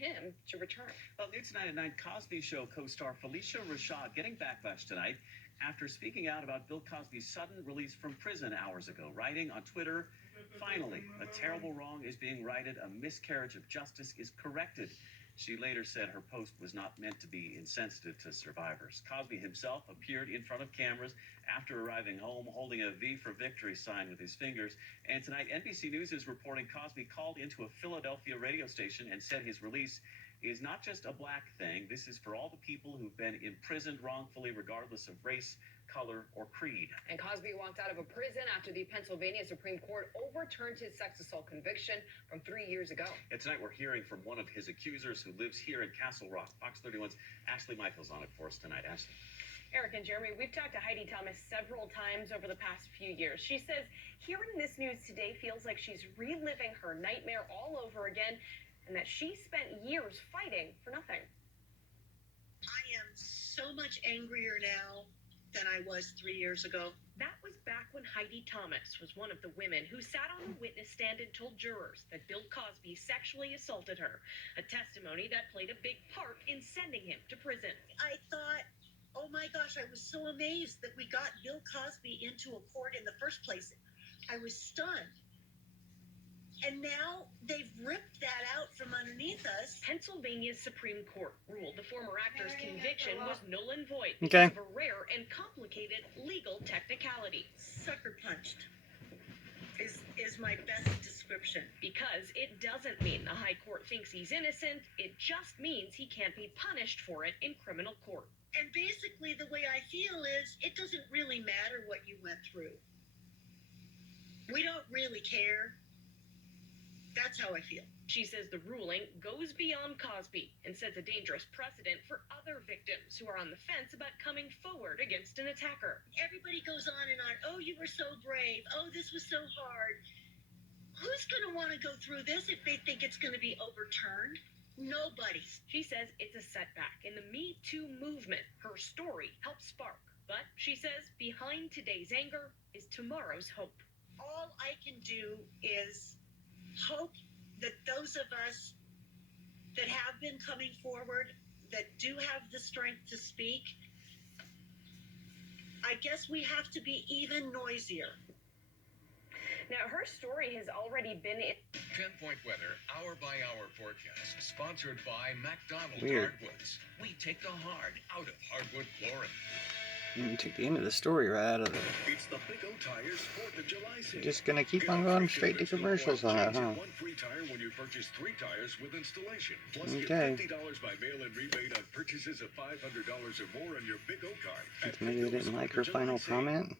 him to return. Well, new tonight at 9, Cosby Show co-star Felicia Rashad getting backlash tonight after speaking out about Bill Cosby's sudden release from prison hours ago, writing on Twitter, "Finally, a terrible wrong is being righted. A miscarriage of justice is corrected." She later said her post was not meant to be insensitive to survivors. Cosby himself appeared in front of cameras after arriving home, holding a V for Victory sign with his fingers. And tonight, NBC News is reporting Cosby called into a Philadelphia radio station and said his release is not just a black thing. This is for all the people who've been imprisoned wrongfully, regardless of race, color, or creed. And Cosby walked out of a prison after the Pennsylvania Supreme Court overturned his sex assault conviction from 3 years ago. And tonight we're hearing from one of his accusers who lives here in Castle Rock. Fox 31's Ashley Michaels on it for us tonight. Ashley. Eric and Jeremy, we've talked to Heidi Thomas several times over the past few years. She says hearing this news today feels like she's reliving her nightmare all over again, and that she spent years fighting for nothing. I am so much angrier now than I was 3 years ago. That was back when Heidi Thomas was one of the women who sat on the witness stand and told jurors that Bill Cosby sexually assaulted her, a testimony that played a big part in sending him to prison. I thought, oh my gosh, I was so amazed that we got Bill Cosby into a court in the first place. I was stunned. And now they've ripped that out from underneath us. Pennsylvania's Supreme Court ruled the former actor's conviction was null and void Okay. because of a rare and complicated legal technicality. Sucker punched is my best description. Because it doesn't mean the high court thinks he's innocent, it just means he can't be punished for it in criminal court. And basically the way I feel is it doesn't really matter what you went through. We don't really care. That's how I feel. She says the ruling goes beyond Cosby and sets a dangerous precedent for other victims who are on the fence about coming forward against an attacker. Everybody goes on and on. Oh, you were so brave. Oh, this was so hard. Who's going to want to go through this if they think it's going to be overturned? Nobody. She says it's a setback in the Me Too movement her story helped spark. But she says behind today's anger is tomorrow's hope. All I can do is hope that those of us that have been coming forward, that do have the strength to speak, I guess we have to be even noisier. Now, her story has already been in 10-point weather, hour-by-hour forecast, sponsored by McDonald's Weird. Hardwoods. We take the hard out of hardwood flooring. You took the end of the story right out of it. It's the Big O Tires 4th of July sale. You're just gonna keep on going straight to commercials on that, huh? One free tire when you purchase 3 tires with installation. Plus, Okay. get $50 by mail-in rebate on purchases of $500 or more on your Big O card. Maybe they didn't like her final comment.